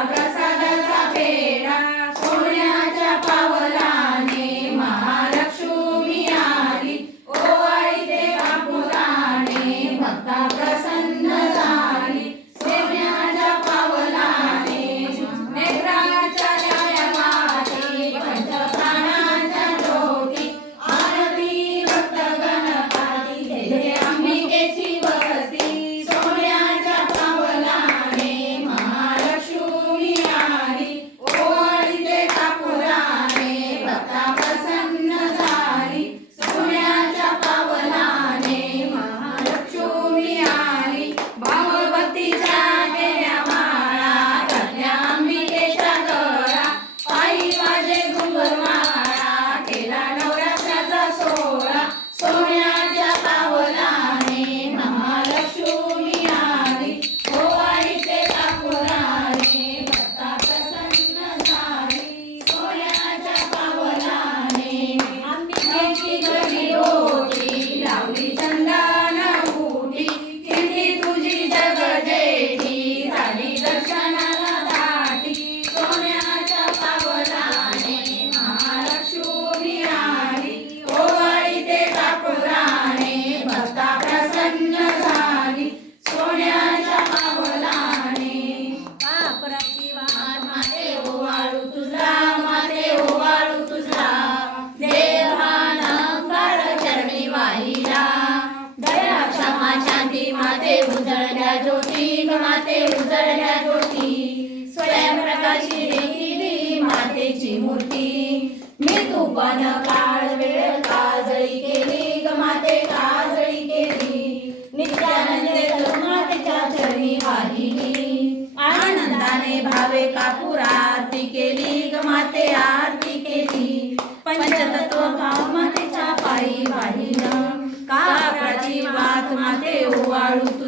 abraçar. उजळल्या ज्योती माते उजळल्या ज्योती. स्वयंप्रकाशी देखील मातेची मूर्ती. मी तुपान काळ वेळ काजळी केली ग माते काजळी केली. नित्यानंद मातेच्या चरणी वाहिली. आनंदाने भावे कापूर आरती केली ग माते आरती केली. पंचतत्व भाव मातेच्या पायी वाहिलं. कापडाची वात माते ओवाळू